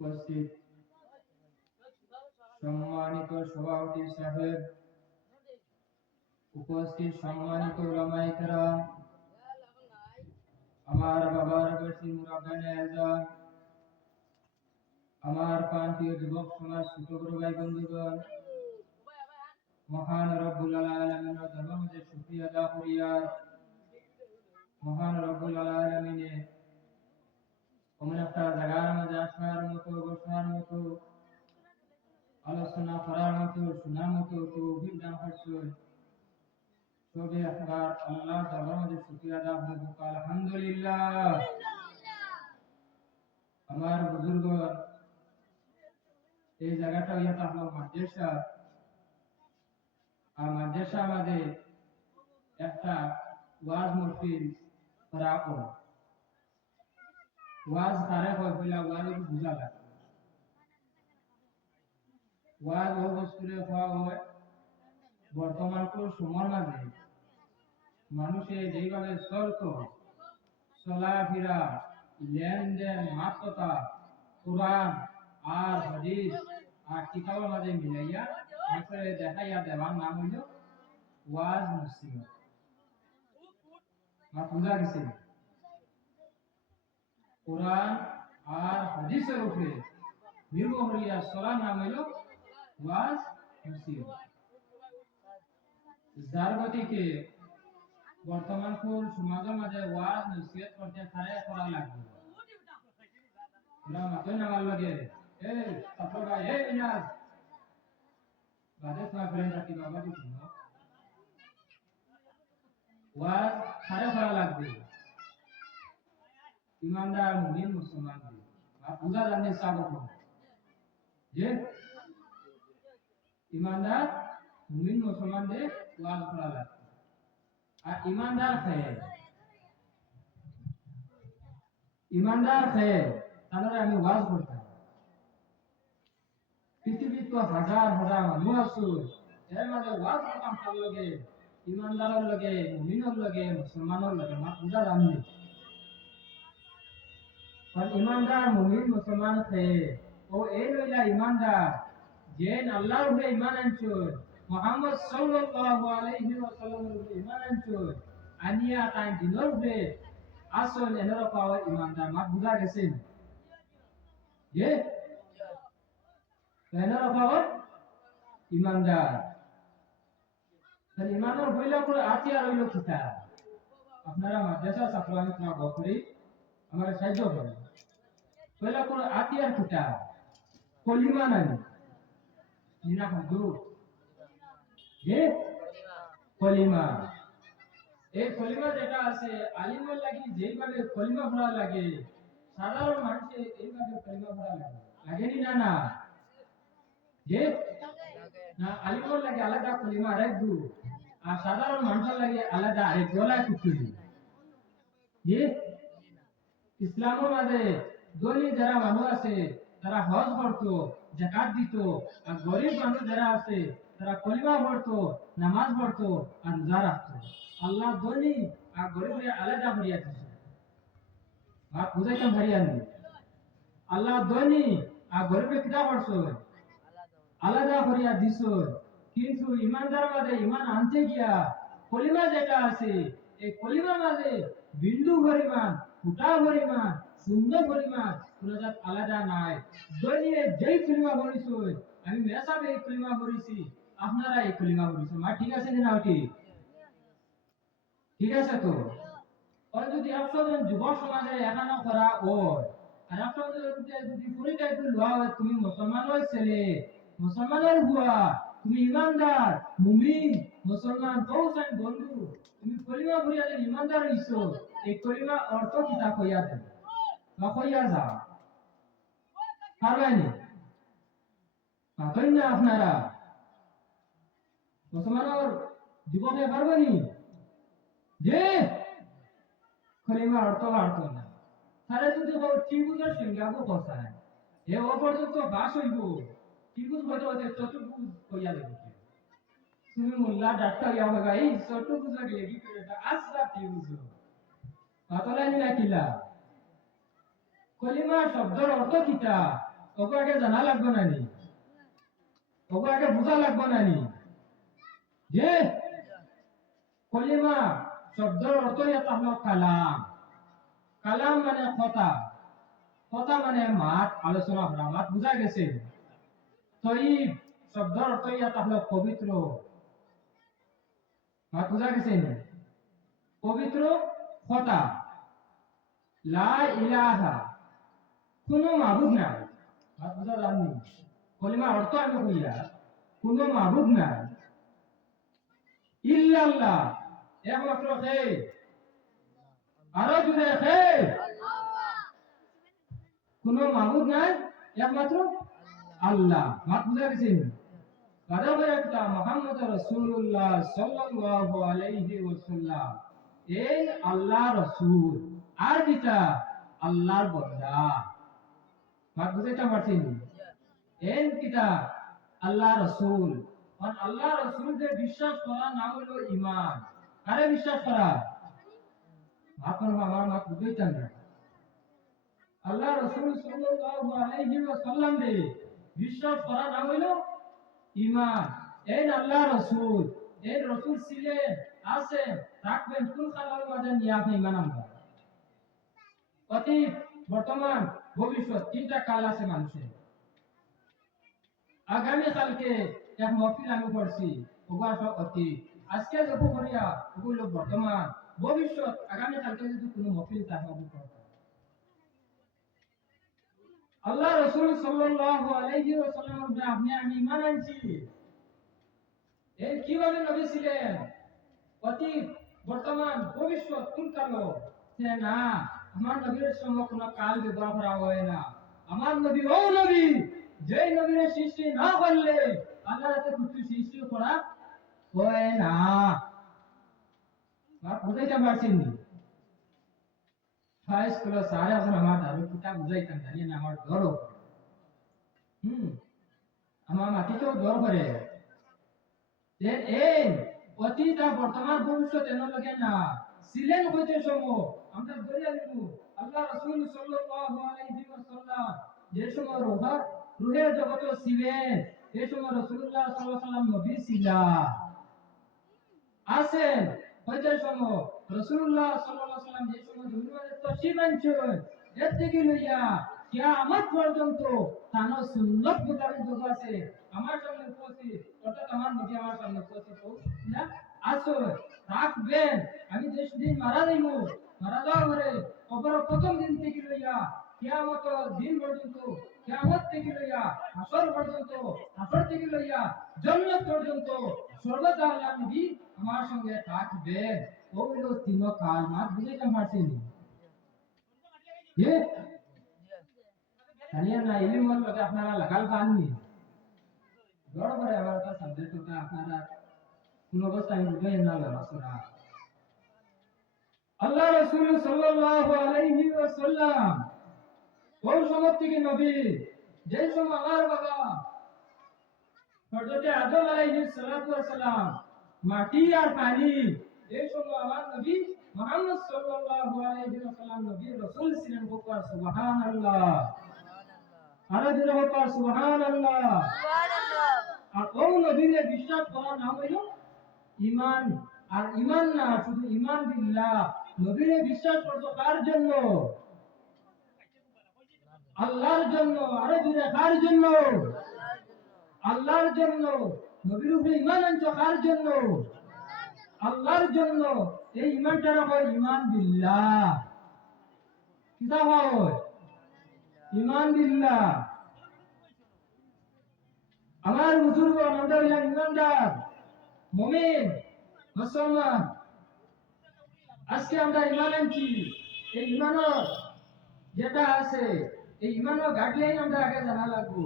উপস্থিত সম্মানিত সভাপতি সাহেব, উপস্থিত সম্মানিত ওলামায়ে কেরাম, আমার বাবার বেশি মুরাব্বানে আযান, আমার প্রান্তীয় যুবক সমাজ ছোট বড় ভাই বন্ধুগণ, মহান রব্বুল আলামিনের দরবারে শুকরিয়া আদা করিয়া মহান রব্বুল আলামিনে অমন একটা জায়গার মাঝে আসার মতো, বসার মতো, আলোচনা করার মতো, শোনার মতো তৌফিক দান করছেন। তবে একবার আল্লাহ দরবারে শুকরিয়া আদা করব, আলহামদুলিল্লাহ। আমার বুজুর্গ এই জায়গাটা হইয়া থাকলো মাদ্রাসা, আর মাদ্রাসা আমাদের একটা ওয়াজ মাহফিল করা হয়। ওয়াজ কারে হয় বলে ওয়াজ বুঝা লাগে। ওয়াজ ও বস্তুরে হওয়া হয় বর্তমানকার সময়ের মাঝে মানুষে যেইভাবে চলত, চলাফেরা, লেনদেন, মাত্রতা, কোরআন আর হাদিস আর কিতাবের মাঝে মিলাইয়া আসলে দেখাইয়া দেওয়ার নাম হইল ওয়াজ নসিহত। মা বুঝা গেছে? কোরআন আর হাদিসের উপরে নির্ভর করিয়া চলার নাম হইল ওয়াজ নসিহত। যার গতিকে বর্তমান সমাজের মাঝে ওয়াজ নসিহত করতে খারে করা লাগবে। মাতই নামার লগে ছাত্র ভাই বিনাশ বাদে তোমার ফ্রেন্ড থাকি বাবা কি শুনো ওয়াজ খারে করা লাগবে। ইমানদার মুমিন মুসলমান বুঝা জানে সাবক যে ইমানদার মুমিন মুসলমানদের ওয়াজ করা লাগবে। আর ইমানদার খেয়ে তাহলে আমি ওয়াজ করতাম। পৃথিবীর তো হাজার হাজার মানুষ আছে, এর মাঝে ওয়াজ করতাম তার লগে, ইমানদারের লগে, মুমিনের লগে, মুসলমানের লগে। মা বুঝা জাননি ইমানদার মুমিন মুসলমান খেয়ে ও এই লইলা ইমানদার যে আল্লাহর উপরে ঈমান আনছুন, মুহাম্মদ সাল্লাল্লাহু আলাইহি ওয়াসাল্লামের উপরে ঈমান আনছুন, আনিয়া তাই দিনের উপরে আসল এনর পাওয়া ইমানদার। মা বুঝা গেছে যে এনর পাওয়া ইমানদার। তাহলে ইমানের হইলা করে আতি আর হইল কিতা। আপনারা মাদ্রাসা ছাত্র আমি তোমার বকরি আমার সাহায্য করেন। হইলা করে আতি আর কিতা কলিমা নাই নিনা হাদু যে কলিমা। এই কলিমা যেটা আছে আলিমের লাগি যেইভাবে কলিমা পড়া লাগে, সাধারণ মানুষের এইভাবে কলিমা পড়া লাগে, লাগেনি? না না যে না আলিমের লাগে আলাদা কলিমা আরেক দু, আর সাধারণ মানুষের লাগে আলাদা আরেক গলা কিছু যে ইসলামের মাঝে ধনী যারা মানুষ আছে তারা হজ করতো, যাকাত দিত, আর গরিব মানুষ যারা আছে তারা কলিমা পড়তো, নামাজ পড়তো আর রোজা রাখতো। আল্লাহ ধনী আর গরিবের আলাদা করিয়া দিছে। আর বুঝাইতাম ভারিয়া নেই। আল্লাহ ধনী আর গরিবের কিতা করছো আলাদা করিয়া দিছ। কিন্তু ইমানদার মাঝে ইমান আনতে গিয়া কলিমা যেটা আছে এই কলিমা মাঝে বিন্দু পরিমাণ, ফুটা পরিমাণ, শূন্য পরিমাণ কোনো জাত আলাদা নাই। দলিয়ে যেই কলিমা পড়িছ আমি মেসাবে এই কলিমা পড়িছি, আপনারা এই কলিমা পড়িছ। মা ঠিক আছে না? ঠিক আছে তো? আর যদি একশোজন যুব সমাজে এখানে করা হয় আর একশোজন যদি পরীক্ষা একটু লওয়া হয়, তুমি মুসলমানের ছেলে, মুসলমানের বুয়া, তুমি ইমানদার মুমিন মুসলমান কৌশন বন্ধু, তুমি কলিমা ভরিয়া দেন ইমানদার হইছো, এই কলিমা অর্থ কিতা কইয়া দেন বা কইয়া যা পারবেনি? পাবেন না আপনারা? মুসলমানের যুবকে পারবেনি যে কলিমা অর্থ না। তাহলে যদি ত্রিভুজের সংজ্ঞাকে বসায় এ অপর্যন্ত বাস হইব, ত্রিভুজ হইতে হইতে চতুর্ভুজ হইয়া দেব। তুমি মোল্লা ডাক্তার ইয়া হবে এই চতুর্ভুজ গেলে কি করে আসরা ত্রিভুজ পাতলা নিলা কিলা। কলিমা শব্দের অর্থ কিতা? ওকে আগে জানা লাগবে না নি, ওকে আগে বোঝা লাগবে না নি যে কলিমা শব্দের অর্থই এটা হলো কালাম। কালাম মানে কথা, কথা মানে মাত, আলোচনা করা, মাত বুঝা গেছে। তয়িব শব্দের অর্থই এটা হলো পবিত্র, মাত বুঝা গেছে না, পবিত্র কথা। লা ইলাহা কোনো মাবুদ নাই, মাত বুঝা জানি কলিমার অর্থ আমি কইয়া কোনো মাবুদ নাই, ইল্লাল্লাহ একমাত্র কে, আরো জুড়ে কে, কোনো মাবুদ নাই একমাত্র আল্লাহ। মাত বুঝা গেছে। কারণ একটা মুহাম্মদ রাসূলুল্লাহ সাল্লাল্লাহু আলাইহি ওয়াসাল্লাম এই আল্লাহ রাসূল আর কিতা আল্লাহর বান্দা। মাত বুঝাইতে পারছেন? এই কিতা আল্লাহ রাসূল, আর আল্লাহ রাসূলকে বিশ্বাস করা নাম হলো ঈমান। আরে বিশ্বাস করা আপনার আমার মাত বুঝাইতেন না। আল্লাহ রাসূল সাল্লাল্লাহু আলাইহি ওয়াসাল্লাম রে বিশ্বাস করা নাম হলো ঈমান। এই আল্লাহ রাসূল, এই রাসূল ছিলেন, আছেন, থাকবেন কোন কালের মাঝে নিয়ে আপনি ঈমান আনবেন। অতীত, বর্তমান, ভবিষ্যৎ তিনটা কাল আছে মানুষের। আগামী কালকে এক মহফিল আমি করছি, ওগুলো সব অতীত। আজকে যখন করিয়া ওগুলো বর্তমান, ভবিষ্যৎ, আগামী কালকে যদি কোনো মহফিল থাকে ওগুলো আল্লাহ রাসূল সাল্লাল্লাহু আলাইহি ওয়াসাল্লাম আপনি আমি ঈমান আনছি। এই কিভাবে নবী ছিলেন? অতীত, বর্তমান, ভবিষ্যৎ কোন কালো সে না, আমার নবীর সঙ্গে কোনো কাল ব্যবহার করা হয় না। আমার নবী ও নবী, যে নবীর সৃষ্টি না করলে আল্লাহর হাতে কিছু সৃষ্টি করা হয় না। বুঝাইতে পারছেন? ফাইস গুলো সারে এখন আমার দারু কিতাব বুঝাইতাম জানি না, আমার ডরও আমার মাটিতেও ডর করে যে এই অতীত আর বর্তমান ভবিষ্যৎ এর লগে না ছিলেন হইতে সময় আমরা দরিয়া দিব। আল্লাহ রাসূল সাল্লাল্লাহু আলাইহি ওয়াসাল্লাম যে সময় রূহের জগতে ছিলেন, এই সময় রাসূলুল্লাহ সাল্লাল্লাহু আলাইহি ওয়াসাল্লাম নবী ছিলেন, আছেন হইতে সময় রাসূলুল্লাহ সাল্লাল্লাহু আলাইহি ওয়াসাল্লাম যে সময় দুনিয়াতে তশরিফ আনছেন, এর থেকে লইয়া কিয়ামত পর্যন্ত তানো সুন্নাত মোতাবেক যত আছে আমার সামনে উপস্থিত, অর্থাৎ আমার নবী আমার সামনে উপস্থিত না আসো রাখবেন। আমি যে দিন মারা যাইব, মারা যাওয়ার পরে কবর প্রথম দিন থেকে লইয়া কিয়ামত দিন পর্যন্ত, কিয়ামত থেকে লইয়া হাসর পর্যন্ত, হাসর থেকে লইয়া জান্নাত পর্যন্ত সর্বদা আল্লাহ নবী আমার সঙ্গে থাকবেন। ওগুলো তিন কাল মাত বুঝাইতে পারছেন? জানিয়ে না ইলিমের লগে আপনারা লাগাল পাননি, বড় বড় আবার একটা সাবজেক্টটা আপনারা কোন অবস্থায় বুঝে না লড়াছড়া। আল্লাহ রাসূল সাল্লাল্লাহু আলাইহি ওয়াসাল্লাম কোন সময় থেকে নবী, যে সময় আমার বাবা হযরত আদম আলাইহিস সালাতু ওয়াস সালাম মাটি আর পানি, এই সময় আমার নবী মুহাম্মদ সাল্লাল্লাহু আলাইহি ওয়াসাল্লাম নবী রাসূল ছিলেন। সুবহানাল্লাহ, আরে দিলে হোক সুবহানাল্লাহ। আর ও নবীর বিশ্বাস করার নাম হইল ঈমান। আর ঈমান না শুধু ঈমান বিল্লাহ, নবীর বিশ্বাস করছো কার জন্য? আল্লাহর জন্য। আরে দিলে কার জন্য? আল্লাহর জন্য। নবীর উপরে ঈমান আনছো কার জন্য? আল্লাহর জন্য। এই ঈমানটা হয় ঈমান বিল্লাহ। কিতা হয়? ঈমান বিল্লাহ। আমার বুজুর্গ আমরা হইলাম ঈমানদার, মুমিন, মুসলমান। আজকে আমরা ঈমান আনছি, এই ঈমানের যেটা আছে এই ঈমানের গাইডলাইন আমরা আগে জানা লাগবো।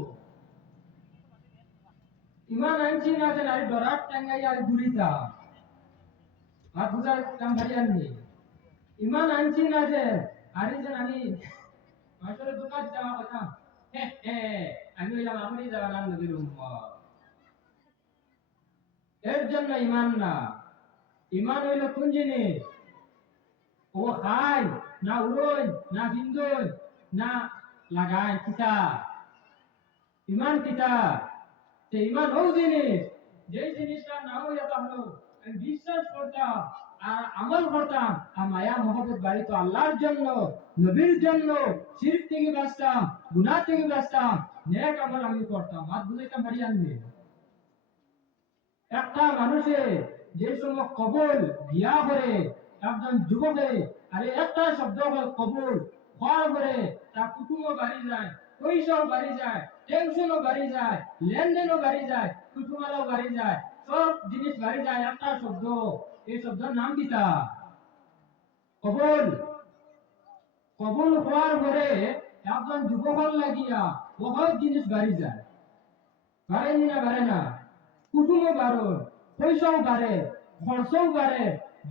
ঈমান আনছি না যে নারী ডরাট টাঙ্গাই আর ঘুরিতা আর বুঝার কাম ভারি আননি। ঈমান আনছি না যে আরে যে আমি মাসরে দোকান যাওয়া কথা, আমি হইলাম আমরি জানান নবীর উম্মত, এর জন্য ঈমান না। ঈমান হইল কোন জিনিস? ও খায় না, উড়োয় না, বিন্দুয় না, লাগায় কিতা ইমান কিতা সে ইমান ও জিনিস যেই জিনিসটার নাম হইয়া হলো আমি বিশ্বাস করতাম আর আমল করতাম আর মায়া মহব্বত বাড়িত আল্লাহর জন্য নবীর জন্য শিরক থেকে বাঁচতাম গুনাহ থেকে বাঁচতাম নেক আমল আমি করতাম আর বুঝাইতাম বাড়ি আনবে একটা মানুষে যে সময় কবুল বিয়া করে একজন যুবকে আরে একটা শব্দ হল কবুল হওয়ার পরে তার কুটুম্ব বাড়ি যায় পয়সাও বাড়ি যায় টেনশনও বাড়ি যায় লেনদেনও বাড়ি যায় কুটুমালাও বাড়ি যায় সব জিনিস বাড়ি যায় একটা শব্দ এই শব্দের নাম কিতা কবুল কবুল হওয়ার পরে একজন যুবক লাগিয়া বহুত জিনিস বাড়ি যায় বাড়েনি না বাড়ে না কুটুমও বাড়ো পয়সাও বাড়ে খরচও বাড়ে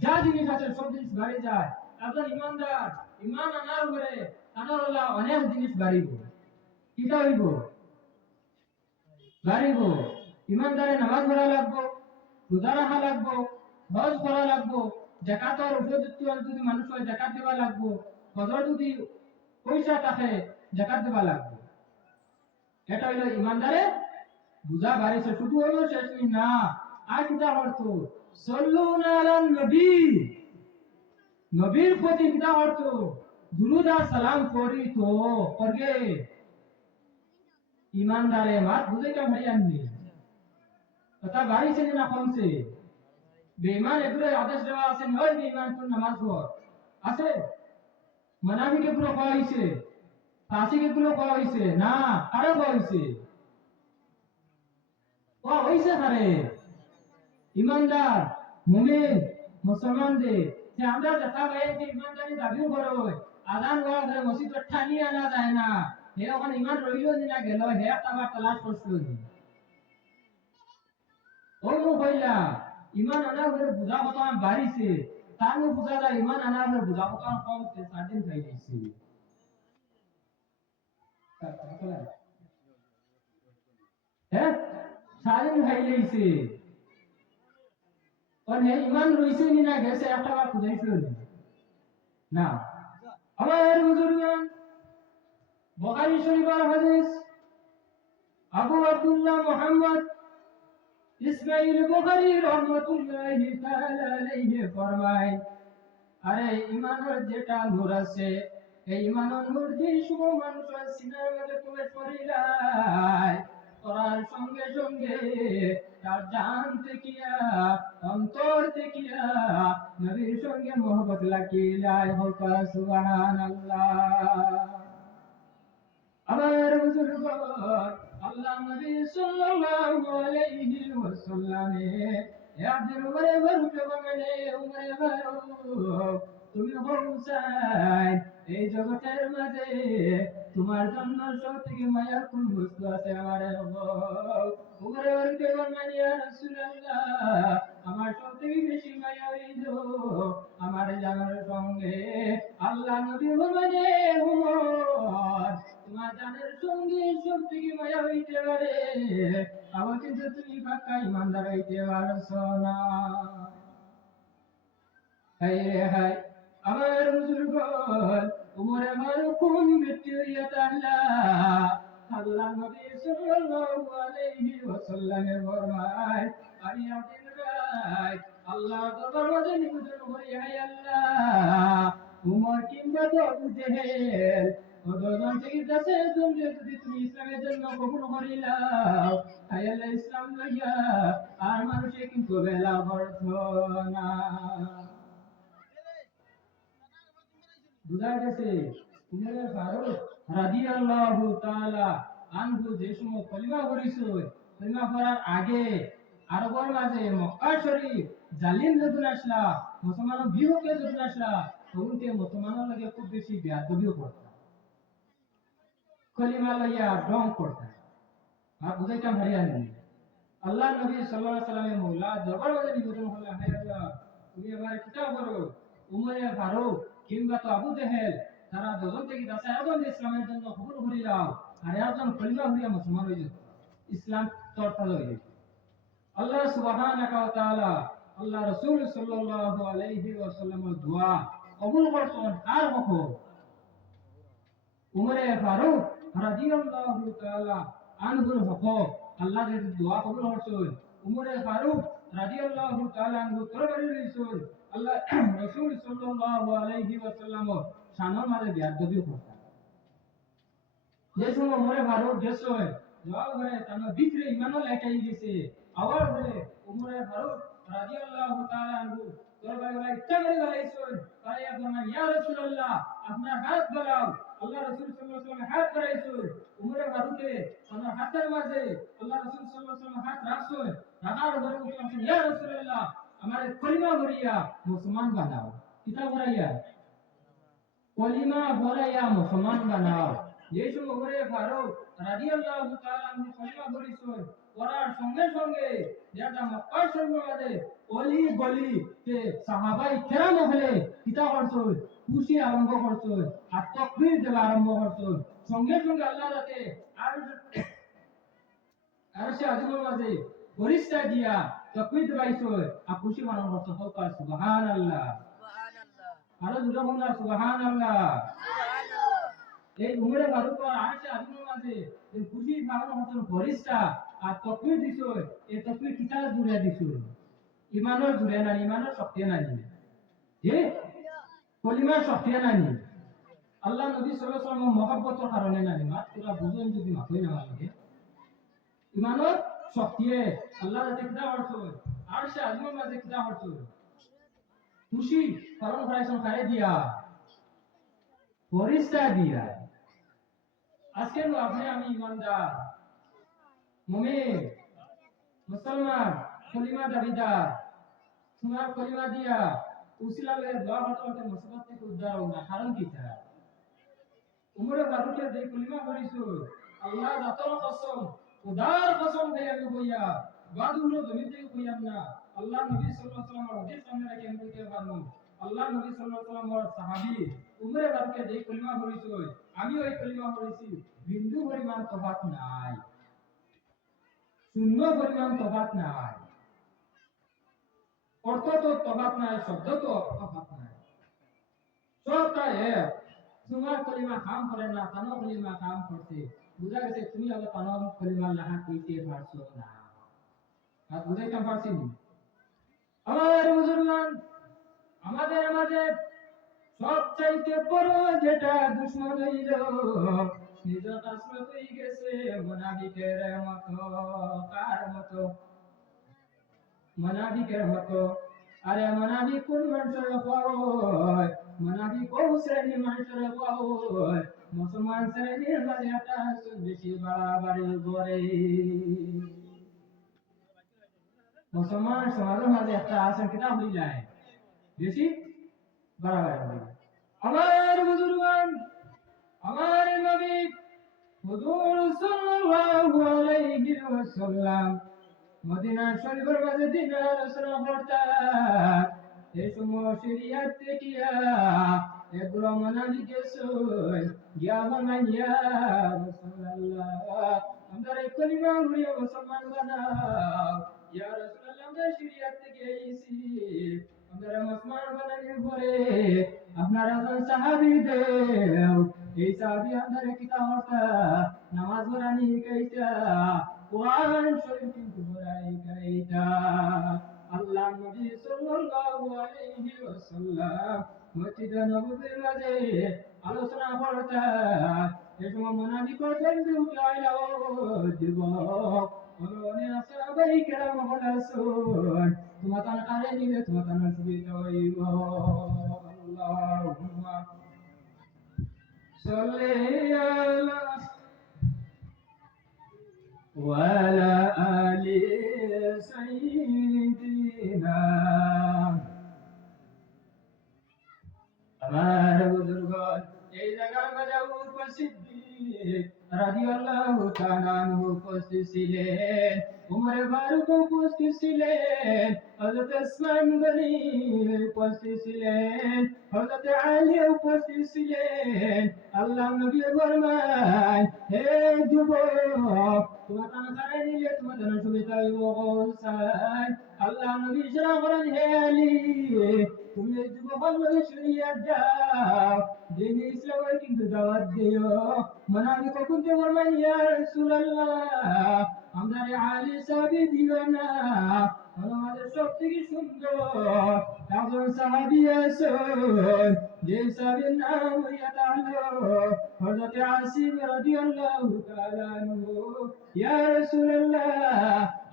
যা জিনিস আছে সব জিনিস বাড়ি যায় একজন ইমানদার ইমান আনার পরে আনার অনেক জিনিস বাড়িব কিটা হইব বাড়িব ইমানদারে নামাজ পড়া লাগবো রোজা রাখা লাগবো হজ করা লাগবো জাকাতের উপযুক্ত যদি মানুষ হয় জাকাত দেওয়া লাগবো হজর যদি পয়সা থাকে জাকাত দেওয়া লাগবো এটা হইলো ইমানদারে বুঝা বাড়িছে শুধু হইলো শেষ না আর কিতা অর্থ সাল্লুনা আলান নবী নবীর প্রতি কিতা অর্থ দুরুদ আর সালাম করি তো করগে ইমানদারে মাত বুঝে কা ভাই আননি কথা বাড়িছে না কমছে বেঈমান এগুলো আদেশ দেওয়া আছে নয় বেঈমান তো নামাজ পড় আছে মানাফিকে পুরো কওয়া হইছে ফাসিকে পুরো কওয়া হইছে না আরো কওয়া হইছে ও হইছে কারে ইমানদার মুমিন মুসলমানদের যে আমরা দেখা পাই যে ইমানদারি দাবিও করো আজান হওয়া ধরে মসজিদে ঠানি আনা যায় না হে ওখানে ইমান রইল না গেল হে আবার তালাশ করছিল ও কইলা ইমান আনার ধরে বুঝা কথা বাড়িছে তার বুঝা যায় ইমান আনার ধরে বুঝা কথা কমছে সাদিন খাই দিয়েছে হ্যাঁ সাদিন খাই দিয়েছে হে ইমান রইছে না গেছে একটা বার খুঁজাইছিল না আমার বুজুর্গান বুখারী শরীফের হাদিস আবু আব্দুল্লাহ মুহাম্মদ ইসমাইল বুখারী রাহমাতুল্লাহি তাআলা আলাইহি ফরমায় আরে ইমানের যেটা নূর আছে এই ইমানের নূর যে সময় মানুষের সিনার মধ্যে প্রবেশ করিলাই করার সঙ্গে সঙ্গে তার জান থেকিয়া অন্তর থেকিয়া নবীর সঙ্গে মোহব্বত লাগিলাই হোক সুবহানাল্লাহ আমার বুজুর্গ আল্লাহ নবী সাল্লাল্লাহু আলাইহি ওয়াসাল্লামে একদিন উমরে ফারুক বলেন উমরে ফারুক তুমি হোসাইন এই জগতের মাঝে তোমার জন্য সবথেকে মায়ার কোন বস্তু আছে আমার উমরে ফারুক বলেন ইয়া রাসূলুল্লাহ আমার সবথেকে বেশি মায়া হইল আমার জানার সঙ্গে আল্লাহ নবী বলেন উমর তোমার জানের সঙ্গে সব থেকে মায়া হইতে পারে আবার কিন্তু তুমি পাক্কা ইমানদার হইতে পারছো না হায় রে হায় আমার বুজুর্গ উমরে ফারুক কোন ব্যক্তি হইয়া তাহলা আল্লাহ নবী সাল্লাল্লাহু আলাইহি ওয়াসাল্লামে ফরমায় আমি আদিন রাত আল্লাহ দরবার মাঝে নিবেদন করি হায় আল্লাহ উমর কিংবা তো আবু জেহেল ওদন থেকে কাছে তুমি যদি তুমি ইসলামের জন্য কবুল করিলাও হায় আল্লাহ ইসলাম লইয়া আর মানুষে কিন্তু বেলা বর্ত না বুঝা গেছে উমরে ফারুক রাদিয়াল্লাহু তাআলা আনহু যে সময় কলিমা করিছো কলিমা করার আগে আরবের মাঝে মক্কা শরীফ জালিম যখন আসলা মুসলমানের বিরুদ্ধে যখন আসলা তখনকে মুসলমানের লাগে খুব বেশি বেয়াদবিও করতা কলিমা লইয়া রং করতা আর বুঝাইতাম হারিয়ানি আল্লাহ নবী সাল্লাল্লাহু আলাইহি সাল্লামের মওলা দরবার মাঝে নিবেদন হলো হে আল্লাহ তুমি আমার কিতাব করো উমরে ফারুক কিংবা তো আবু জেহেল তারা দুজন থেকে 10,000 ইসলামের জন্য কবুল করে দাও আর একজন কলিমা হইয়া মুসলমান হয়ে যেত ইসলাম তরতাল হয়ে যেত আল্লাহ সুবহানাহু ওয়া তাআলা আল্লাহ রাসূল সাল্লাল্লাহু আলাইহি ওয়াসাল্লামের দোয়া কবুল করতেন আর কখন উমরে ফারুক রাদিয়াল্লাহু তাআলা আনহুর হক আল্লাহ যে দোয়া কবুল করছেন উমরে ফারুক রাদিয়াল্লাহু তাআলা আনহু তরবারি রইছেন আল্লাহ রাসূল সাল্লাল্লাহু আলাইহি ওয়াসাল্লাম শানের মাঝে বিয়াদবি করতেন যে সময় উমরে ফারুক গেছেন দোয়া করে তার ভিতরে ঈমানও লেখাই গেছে আবার বলে উমরে ফারুক রাদিয়াল্লাহু তাআলা আনহু তরবারি বলে ইত্তাবারি বলাইছেন তাই ফরমান ইয়া রাসূলুল্লাহ আপনার হাত বাড়াও আল্লাহ রাসূল সাল্লাল্লাহু আলাইহি ওয়াসাল্লাম হাত বাড়াইছেন উমরে ফারুকে তার হাতের মাঝে আল্লাহ রাসূল সাল্লাল্লাহু আলাইহি ওয়াসাল্লাম হাত রাখছেন রাখার পরে বলছেন ইয়া রাসূলুল্লাহ আমারে কলিমা ভরিয়া মুসলমান বানাও কিতাব ভরাইয়া কলিমা ভরাইয়া মুসলমান বানাও এই সময় উমরে ফারুক রাদিয়াল্লাহু তাআলা আনহু কলিমা ভরিছেন করার সঙ্গে সঙ্গে যেটা মক্কার সর্বমাঝে অলি গলি তে সাহাবাই কেরাম হলে কিতা করছেন খুশি আরম্ভ করছেন আর তাকবীর দেওয়া আরম্ভ করছেন সঙ্গে সঙ্গে আল্লাহ রাতে আর সে আজিমের মাঝে ফরিস্তা দিয়া তাকবীর দেওয়াইছেন আর খুশি মানন করছেন হক সুবহানাল্লাহ আরো দুটো বন্ধা সুবহানাল্লাহ এই উমরে ফারুক আর সে আজিমের মাঝে এই খুশি মানন করছেন ফরিস্তা আর তাকবীর দিছো এই তাকবীর কিতা জুড়ে দিছো ইমানের জুড়ে না ইমানের শক্তি নাই যে কলিমার শক্তি নাই আল্লাহ নবী সাল্লাল্লাহু আলাইহি ওয়াসাল্লাম মহব্বতের কারণে না মাত পুরা বুঝেন যদি মাথই না লাগে ইমানের শক্তি আল্লাহ রাতে কিতা করছো আর সে আজিমের মাঝে কিতা করছো খুশি কারণ ফরাইছন কারে দিয়া ফরিস্তা দিয়া আজকে আপনি আমি ইমানদার মুমিন মুসলমান কলিমা দাবিদার তোমার কলিমা দিয়া উসিলা লয়ে দোয়া করতে মুসিবত থেকে উদ্ধার হও না কারণ কি তা উমরে ফারুকের যে কলিমা পড়িছো আল্লাহ জাতর কসম খোদার কসম ভাই আমি কইয়া বাদুলো জমিন থেকে কইয়াম না আল্লাহ নবী সাল্লাল্লাহু আলাইহি ওয়াসাল্লাম হাদিস সামনে রেখে আমি কইতে পারবো আল্লাহ নবী সাল্লাল্লাহু আলাইহি ওয়াসাল্লাম সাহাবী উমরে ফারুকের যে কলিমা পড়িছো আমি ওই কলিমা পড়িছি বিন্দু পরিমাণ তফাৎ নাই শূন্য পরিমাণ তফাৎ নাই অর্থ তো তফাৎ নাই শব্দ তো তফাৎ নাই সবটা এক তোমার কলিমা কাম করে না তানো কলিমা কাম করছে বুঝা গেছে তুমি আবার তানো কলিমা লাহা কইতে পারছো না আর বুঝাইতে পারছি না আমার মুসলমান আমাদের মাঝে সবচাইতে বড় যেটা দুশ্মন হইল নিজ কাছে হয়ে গেছে মুনাফিকের মতো কার মতো মুনাফিকের মতো আরে মুনাফিক কোন মানুষের হয় মুনাফিক কোন শ্রেণীর মানুষের হয় মুসলমান শ্রেণীর মাঝে একটা বেশি বাড়াবাড়ি করে মুসলমান সমাজের মাঝে একটা আছে কিনা হয়ে যায় বেশি বাড়াবাড়ি করে আমার বুজুর্গান আমার নবী হুজুর সাল্লাল্লাহু আলাইহি ওয়াসাল্লাম মদিনা শরীফের মাঝে দিনের আলোচনা করতেন এই সময় শরিয়াত থেকে এগুলো মুনাফিক এসেন গিয়া বানাইয়া রাসূলুল্লাহ আমরা এই কলিমা হইয়া মুসলমান বানাও ইয়া রাসূলুল্লাহ আমরা শরিয়াত থেকে আইছি আমরা মুসলমান বানানোর পরে আপনারা সাহাবীদের এই সাহাবী আমরা কিতা হতা নামাজ পড়ানি কইতা কোরআন শরীফ কিন্তু পড়াই কইতা আল্লাহ নবী সাল্লাল্লাহু আলাইহি ওয়াসাল্লাম মসজিদে নববীর মাঝে আলোচনা করতা এই সময় মুনাফিকরা জলদি উঠে আইলো যুবক ওনে সাহাবাই কেরাম বলেছেন তোমার কারে নিলে তোমার সুবিধা হইব আল্লাহুম্মা সাল্লি আলা وعلى آل سيدنا আমার বুজুর্গণ এই জায়গার মাঝে উপস্থিত রাদিয়াল্লাহু তাআলা আনহু উপস্থিত ছিলেন উমর ফারুক উপস্থিত ছিলেন হযরত ওসমান গনি উপস্থিত ছিলেন, হযরত আলী উপস্থিত ছিলেন। আল্লাহ নবী ফরমায়, হে যুবক, তোমার কানে নিলে তোমার জন্য সুবিধা হইব। আল্লাহ নবী ইশারা করেন, হে আলী, তুমি এই যুবক লগে শুনিয়া যাও, দিন ইসলামের কিন্তু দাওয়াত দিও। মনাবি কখন যে বলবেন, ইয়া রাসূলুল্লাহ, আমরা আলী সাহাবী দিও না, আমাদের সব থেকে সুন্দর একজন সাহাবী আছেন, যে সাহাবীর নাম হইয়া তাহলো হযরত আসিম রাদিয়াল্লাহু তাআলা আনহু। ইয়া রাসূলুল্লাহ,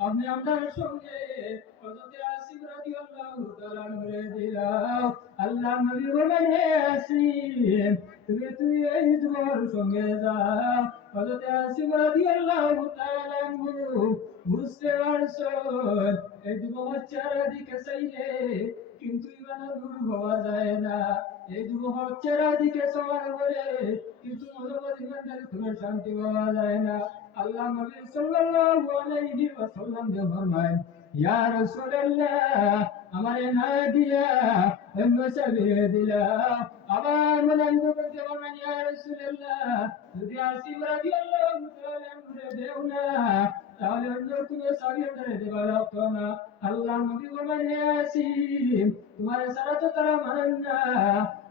আপনি আপনার সঙ্গে হযরত আসিম রাদিয়াল্লাহু তাআলা আনহুরে দিলাও। আল্লাহ নবী বলেন, হে আসিম, তুমি এই তোমার সঙ্গে যাও। হযরত আসিম রাদিয়াল্লাহু তাআলা আনহু বুঝতে পারছেন এই যুবক বাচ্চারা দিকে চাইলে কিন্তু ইমানের নূর পাওয়া যায় না। এই যুবক বাচ্চারা দিকে সবার করে কিন্তু মনোবল ইমানদারি তোমার শান্তি পাওয়া যায় না। আল্লাহ নবী সাল্লাল্লাহু আলাইহি ওয়াসাল্লাম ফরমায়, ইয়া রাসূলুল্লাহ, আমারে না দিয়া অন্য সাবিরে দিলা। আবার মনে করতে বলবেন, ইয়া রাসূলুল্লাহ, যদি আসিম রাদিয়াল্লাহু তাআলা আনহু দেও না, তাহলে অন্য কোনো সাবিরে দেওয়া লাগতো না। আল্লাহ নবী বলেন, হে আসিম, তোমার সারা তো তারা মানেন না,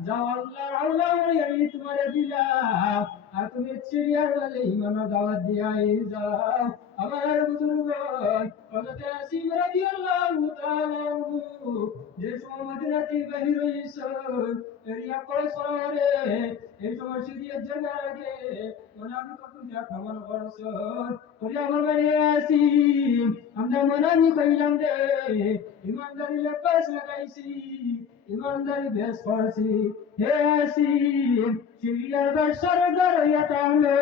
যাও আল্লাহর আওলা আমি তোমারে দিলাম, আর তুমি সিরিয়ার বলে ইমানের দাওয়াত দিয়াই যাও। আমার বুজুর্গ হযরত আসিম রাদিয়াল্লাহু তাআলা আনহু যে সময় মদিনা থেকে বাহির হইছেন, এরিয়া করে সরারে এই সময় সিরিয়ার জানার আগে মনাবি কখন যা ভ্রমণ করছেন, ওরে আমার বাড়ি আসিম, আমরা মনাবি কইলাম রে, ইমানদারি লেপাস লাগাইছি, ইমানদারি বেশ করছি। হে আসিম, সিরিয়ার বাদশার দরজা টানলো,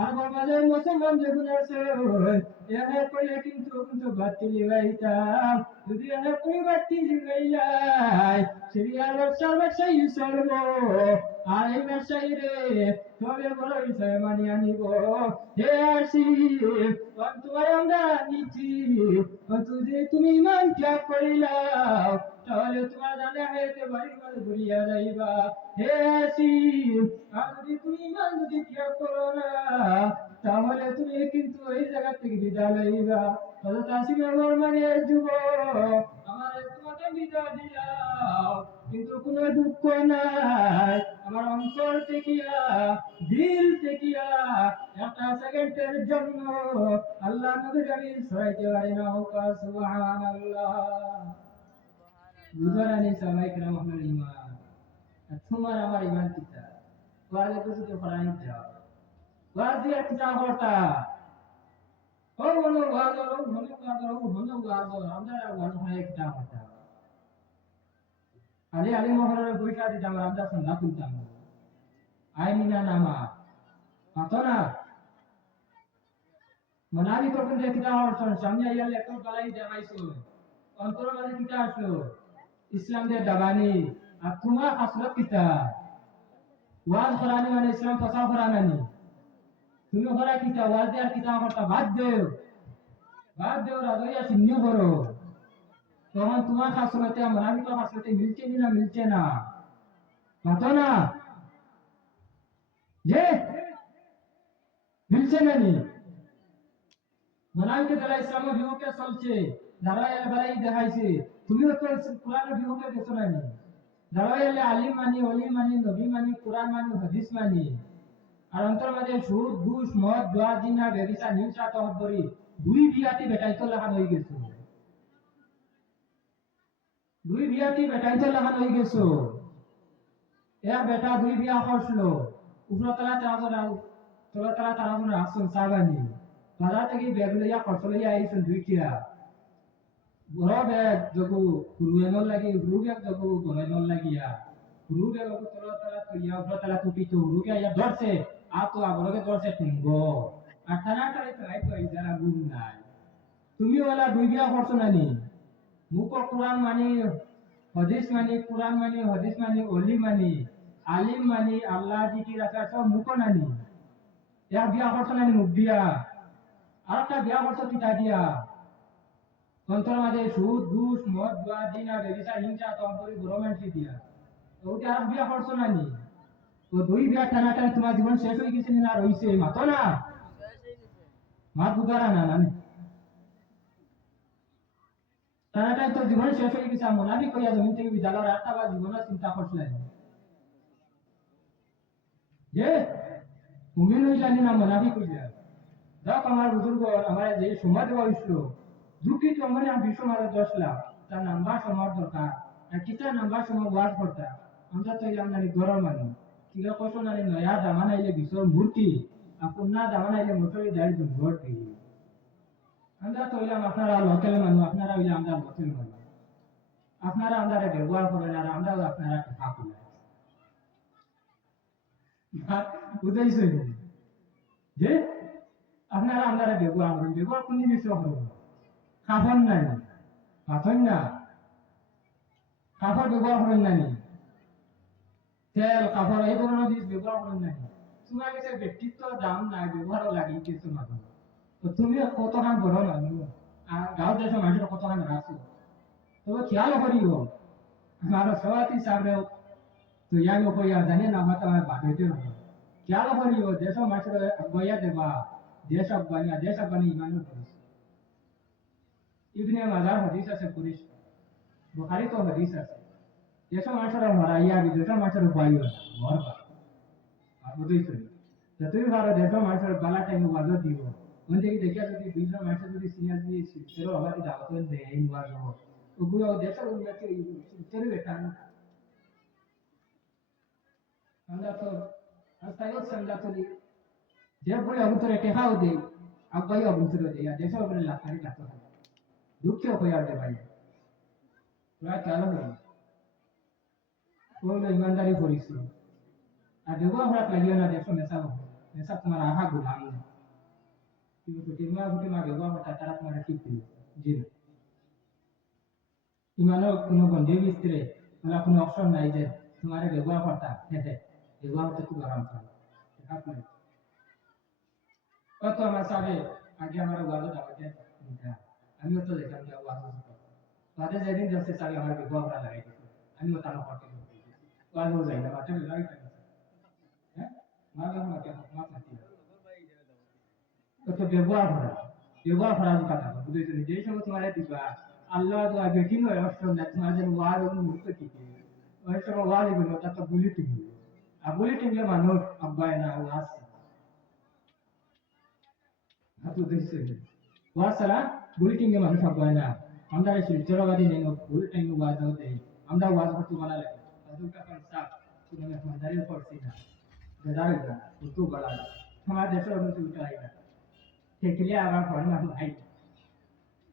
আর বাবারে মুসলমান যেগুন আছে এনে কইলে কিন্তু বাতিলি গাইতাম, যদি এনে কই বাতিলি গাইলাই সিরিয়ার বাদশার বাদশাই চলবো, আর এই বাদশাই রে তবে বড় বিষয় মানি আনিব। হে আসিম, তোমার আমরা নিচ্ছি, যদি তুমি ইমান ত্যাগ করিলাও তাহলে তোমার জানা হইতে বাড়ি ঘর ঘুরিয়া যাইবা। হে আসিম, আর যদি তুমি ইমান যদি ত্যাগ করো না, তাহলে তুমি কিন্তু এই জায়গা থেকে বিদায় লইবা। হযরত আসিমের মানে যুবক, আমার তোমাকে বিদায় দিলাম, কিন্তু কোনো দুঃখ নাই, আমার অন্তর থেকিয়া দিল থেকিয়া একটা সেকেন্ডের জন্য আল্লাহ নবীর আমি সরাইতে পারি না। সুবহানাল্লাহ। বুঝারানি সবাই کرام আপনার ইমান, তোমার আমার ইমান কিতা ওয়ালে কিছু তো ফরাই যাও ওয়াজ দিয়ে কিতা হতা ও মনো ওয়াজ ও মনো ওয়াজ আমরা ওয়াজ হয় কিতা হতা আলী আলী মহরের বইটা দিতাম আমরা সন্ধ্যা তুলতাম আইনিনা নামা পাতনা মনাবি কখন যে কিতা হরছন সামনে আইয়ালে একটু বালাই দেখাইছো অন্তর মাঝে কিতা আসলো ইসলাম দে দাবানি আর তোমার হাসরত কিতা ওয়াজ করানি মানে ইসলাম প্রচার করানি তুমি করা কিতা ওয়াজ দেয়ার কিতা করতা বাদ দেও রাজইয়া চিহ্ন করো তখন তোমার হাসরতে মনাবি তো হাসরতে মিলছে না পাতনা যে মিলছে না নি মনাবিকে দ্বারা ইসলামের বিপক্ষে চলছে দাঁড়াইয়ালে বালাই দেখাইছে তুমিও তো কোরআনের বিপক্ষে গেছো না নি দাঁড়াইয়ালে আলিম মানি অলি মানি নবী মানি কোরআন মানি হাদিস মানি আর অন্তর মাঝে সুদ ঘুষ মদ দোয়া জিনা ব্যভিচার হিংসা তহব্বরি দুই বিয়াতি বেটাইতো লাগান হয়ে গেছো দুই বিয়াতি বেটাইতো লাগান হয়ে গেছো এক বেটা দুই বিয়া করছিল উপরতলা তারা রাখছেন সাবানি বাজার থেকে ব্যাগ লইয়া খরচ লইয়া আইছেন দুইটিয়া বড় ব্যাগ জগু হুরুয়েনর লাগি হুরু ব্যাগ জগু গনেনর লাগিয়া হুরু ব্যাগ তলা তৈয়া উপরতলা টুপিতো হুরুকে আইয়া ধরছে আর তো আবরকে ধরছে ঠেঙ্গ আর টানাটানি তো আইতো যারা গুণ নাই তুমি ওলা দুই বিয়া করছো নানি মুখ কোরআন মানি হাদিস মানি কোরআন মানি হাদিস মানি অলি মানি আলিম মানি আল্লাহ জিকির আছে সব মুখ নানি এক বিয়া করছো নানি মুখ দিয়া আর একটা বিয়া করছো কিতা দিয়া অন্তর মাঝে সুদ ঘুষ মদ জুয়া জিনা বেবিচার হিংসা তম্পরি গভর্নমেন্ট দিয়া তো ওটা আর বিয়া করছো না নি তো দুই বিয়া টানাটানি তোমার জীবন শেষ হয়ে গেছে না রইছে মাতো না মাত বুঝারা না না টানাটানি তো জীবন শেষ হয়ে গেছে মোনাবি কইয়া জমিন থেকে বিদ্যালয়ের একটা বা জীবনের চিন্তা করছিলেন যে মুমিন হইলানি না মোনাবি কইলা যাক আমার বুজুর্গ আমার যে সময় দেওয়া হয়েছিল দুঃখী চঙ্গনে আমি বিশ্ব মাঝে 10 লাখ তার নাম্বার সময় দরকার আর কিতা নাম্বার সময় ওয়াজ করতা আমরা তো এলাম নানি গরম মানুষ কিরা কষ্ট নানি নয়া দামান আইলে বিশ্বর মূর্তি আর পুন্না দামান আইলে মোটরি দাঁড়ি ভোট দিই আমরা তো এলাম আপনারা লোকাল মানুষ আপনারা হইলে আমরা লোকাল মানুষ আপনারা আমরা ব্যবহার করেন আর আমরাও আপনারা টাকা করি বুঝাইছে যে আপনারা আমরা ব্যবহার করেন ব্যবহার কোন জিনিস করবেন কাফন নাই পাথর না কাপড় ব্যবহার করেন না তেল কাপড় এই ধরনের জিনিস ব্যবহার করেন না তোমার কাছে ব্যক্তিত্ব দাম নাই ব্যবহারও লাগে কিছু মানুষ তো তুমি কতখান বড় মানুষ আর গাঁও দেশের মানুষের কতখান রাখছো তবে খেয়াল করিব আমার সভাপতি সাহেব তো ইয়াং কইয়া জানি না আমার তোমার বাধেতে হবে খেয়াল করিব দেশের মানুষের বইয়া দেবা দেশ আফগানি ইমানের করিস ইবনে মাজার হাদিস আছে পুলিশ বুখারী তো হাদিস আছে যেসব মানুষের হরাইয়া যেসব মানুষের বায়ু ঘর আর বুঝেই চলি যতই ভালো যেসব মানুষের বালা টাইম বাজো দিব মন থেকে দেখিয়া যদি 200 মানুষের যদি সিনিয়র দিয়ে সেরো আবাদি দাওয়াত দেয় এই বাজো ওগুলো দেশের উন্নতি চলে বেটান আমরা তো আস্তায় সন্ধ্যা চলি যে বলে অবতরে টেকাও দেই আব্বাই অবতরে দেই আর দেশের উপরে লাখারি লাগতো দুঃখ হয়ে আসে ভাই প্রায় চালু হয়ে কোন ইমানদারি করিস আর ব্যবহার খারাপ লাগিও না দেখো মেসা তোমার আহা গুলাম কিন্তু ফুটি মা ব্যবহার করতে তারা তোমার ঠিক দিল জি না ইমানের কোনো বন্ধে বিস্তারে ওরা কোনো অপশন নাই যে তোমার ব্যবহার করতা হ্যাঁ ব্যবহার করতে খুব আরাম পায় কত আমার সাবে আগে আমার ওয়াজও দাওয়াতে আমিও তো দেখলাম যে ওয়াজ তাদের যেদিন যাচ্ছে সাবে আমার ব্যবহার করা লাগাই দিচ্ছে আমিও তার করতে ওয়াজও যাই না মাঠে লাগাই হ্যাঁ মাগা মাঠে মাঠে তো ব্যবহার করার কথা বুঝেছেন যে সময় তোমার দিবা আল্লাহ তো আগে কি নয় অপশন না তোমার যেন ওয়াজ মুহূর্ত কি ওই সময় ওয়াজ এগুলো তা তো বুলেটিন আর বুলেটিনে মানুষ আব্বায় না ওয়াজ হাতু দিচ্ছে ওয়াজ ছাড়া বুলেটিনে মানুষ আব্বায় না আমরা শিলচরবাদী নেই বুলেটিনে ওয়াজ হতে আমরা ওয়াজ করতে বলা লাগে তাদেরটা পাঁচটা তুমি এখন দাঁড়িয়ে পড়ছি না দাঁড়িয়ে না তো বলা আমার দেশের উন্নতি উঠাই না দেখলে আবার পড়না ভাই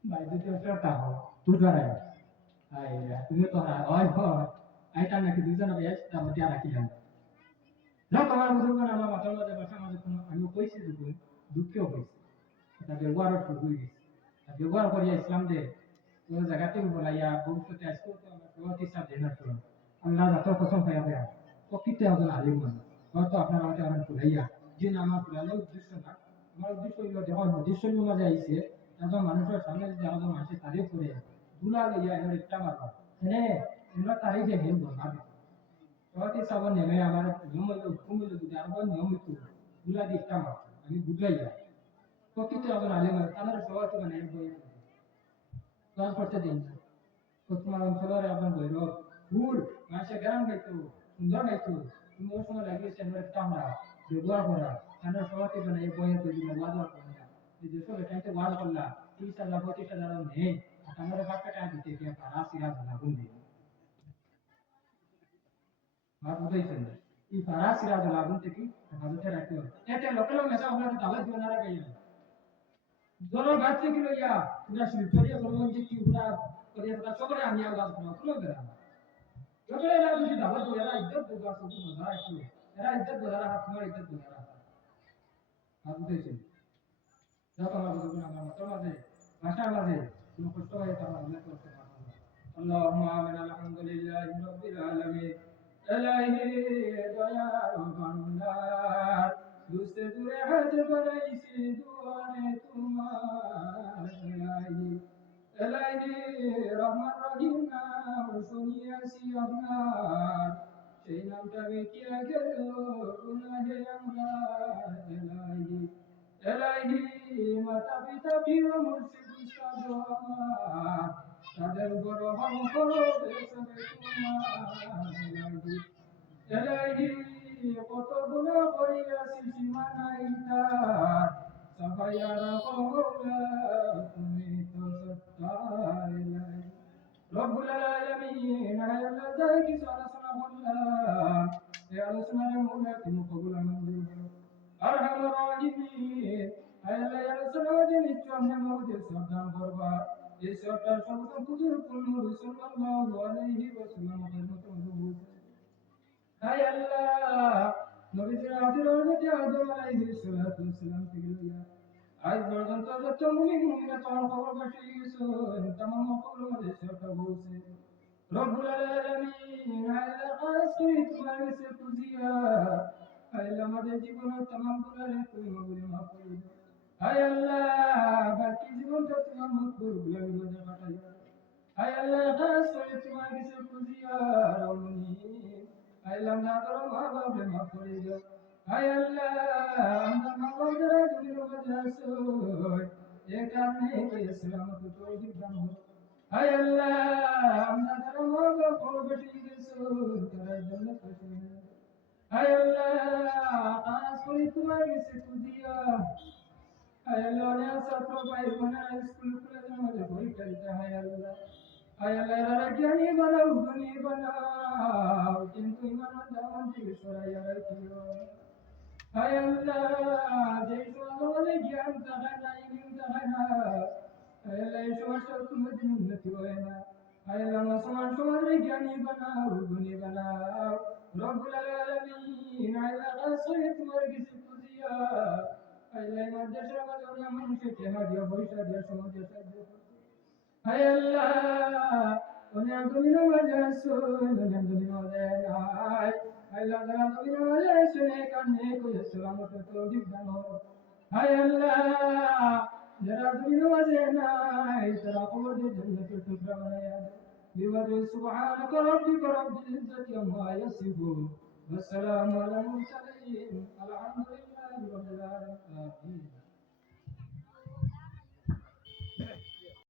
ভাই যদি ওটা হো তুই ধরে আই তুমি তো হয় হয় আইটা নাকি দুজন বেশ তা মধ্যে রাখি যান না তোমার বুঝুন আমার মাথার মধ্যে বসে আমাদের কোনো আমি কইছি দুঃখেও হয়েছে এটা ব্যবহার হয়ে গেছে ব্যবহার করিয়া ইসলাম দে ওই জায়গাতে বলাইয়া ভবিষ্যতে আজকেও তো আমরা সভাপতি সাহেব দেনার করলাম আল্লাহ যত কসম খাইয়া দেয়া প্রকৃতি একজন আলিম মানুষ হয়তো আপনার আমাকে আমার ফুলাইয়া যে না আমার ফুলালে উদ্দেশ্য না আমার উদ্দেশ্য হইল যখন উদ্দেশ্যের মাঝে আইছে তখন মানুষের সামনে যদি আমাদের মানুষের তারিফ করে দুলা লইয়া এর একটা মারবা হ্যাঁ এগুলো তারিফে হেল বলবা সভাপতি সাহেব নেমে আমার নিয়ম হইল হুকুম হইল যদি আরো নিয়ম হইতো দুলা দিয়ে একটা মারতো আমি বুঝাইয়া প্রকৃতি একজন আলিম মানুষ তাদের সভাপতি মানে ক্লাস করতে দিন তো তোমার অঞ্চলের আপনার গৈরব ফুল মানুষের গ্রাম গাইতো সুন্দর গাইতো তুমি ওই সময় লাগিয়েছে আমরা চামড়া ব্যবহার করা আমরা সবাইকে মানে এই বইয়ে তৈরি ওয়াজ করা যে দেশে এটাইতে ওয়াজ করলা 30,000 25,000 নেই আর আমরা বাক্কা টাকা দিতে গিয়ে পারা সিরা লাগুন দিই আর বুঝাইছেন এই পারা সিরা লাগুন থেকে হেফাজতে রাখতে হবে এটা লোকাল মেসা আমরা দাওয়াত দিও না রাখাই জোর বাচ্চা কি লইয়া পুরা শিলচরিয়া বলবঞ্জি কি পুরা করিয়া পুরা সবরে আমি আওয়াজ করা পুরো বেরা সবরে এরা যদি দাওয়াত দিও এরা ইজ্জত দেবা সব মজা একটু এরা ইজ্জত দেবা হাত তোমার ইজ্জত দেবা আর বুঝেছেন যত আমার বুঝবেন আমার মতো মাঝে ভাষার মাঝে কোনো কষ্ট হয়ে তো আমরা উল্লেখ করতে পারবো না اللهم آمين الحمد لله رب العالمين إلهي দয়ার ভান্ডার দুসে দূরে হাত বাড়াইছি দুয়ারে তোমার ইলাহি সেই নামটা মিটিয়া গেল গুনাহে আমরা এলাহি এলাহি মাতা পিতা প্রিয় মুর্শিদ উস্তাদ আমার তাদের বড় হম করো বেসবে তোমার এলাহি এলাহি কত গুনাহ করিয়াছি সীমা নাই তার সাফাইয়ারা কমলা তুমি তো সত্তার এলাহি রব্বুল আলামিন আল্লাহ যাই কিছু আলোচনা করলাম এই আলোচনার মূলে তুমি কবুল মঞ্জুর করো আরহামুর রাহিমিন আল্লাহ এই আলোচনা যে নিশ্চয় আমরা মধ্যে শ্রদ্ধা করবা এই শ্রদ্ধার সর্বপ্রথম হুজুর কুল সাল্লাল্লাহু আলাইহি ওয়াসাল্লাম এর মতো হুজুর হায় আল্লাহ নবীজির আদরের মধ্যে আদম আলাইহিস সালাতু ওয়াসসালাম থেকে লইয়া আজ পর্যন্ত যত মুমিন মুমিনাত আমার খবর পাঠিয়ে গেছো তামাম খবর মধ্যে সেটা বলছে রব্বুল আলামিন আল্লাহ খাস করে তোমার কাছে খুঁজিয়া আল্লাহ আমাদের জীবনের তামাম গুনাহে তুমি মাগুরে মাফ করে দাও হায় আল্লাহ বাকি জীবনটা তোমার মকবুল গুলামের মধ্যে কাটাইয়া হায় আল্লাহ খাস করে তোমার কাছে খুঁজিয়া রমণী আল্লাহ না করো মা বাপরে মাফ করে দাও হায় আল্লাহ আমরা মা বাপরা জমির মধ্যে আসো এ কারণে ইসলামত তৌহিদ দান হোক হায় আল্লাহ আমরা যারা মা বাপ বেশি গেছো তারা জান্নাত পেয়ে হায় আল্লাহ খাস করে তোমার কাছে খুঁজিয়া হায় আল্লাহ অনেক ছাত্র ভাই বোনেরা স্কুল কলেজের মধ্যে পরীক্ষা দিতে হায় আল্লাহ হায় আল্লাহ এরা জ্ঞানী বানাও গুণী বানাও কিন্তু ইমান জামান থেকে সরাইয়া রাখিও হায় আল্লাহ যে সমাজে জ্ঞান থাকে না ইলম থাকে না হায় আল্লাহ এই সমাজটা কোনোদিন উন্নতি হয় না হায় আল্লাহ সমাজে জ্ঞানী বানাও গুণী বানাও রব্বুল আলামিন হায় আল্লাহ সহিত তোমার কিছু খুঁজিয়া হায় আল্লাহ মাদ্রাসার মাঝে অনেক মানুষের টেহা দিয়া পয়সা দিয়া সমাজের সাহায্য করছে হায় আল্লাহ অনেক জমিনের মাঝে আসো অনেক জমিনের মাঝে নাই আল্লাহ যারা জমিনের মাঝে শুনে কানে কইয়া সালামত তৌফিক দান হোক হায় আল্লাহ যারা জমিনের মাঝে নাই তারা খবর দিয়ে জান্নাতের টুকরা বানাইয়া দাও বিবাদে সুবহানাক রাব্বিকা রাব্বিল ইজ্জাতি আম্মা ইয়াসিফুন ওয়াসসালামু আলাল মুরসালিন আলহামদুলিল্লাহি রাব্বিল আলামিন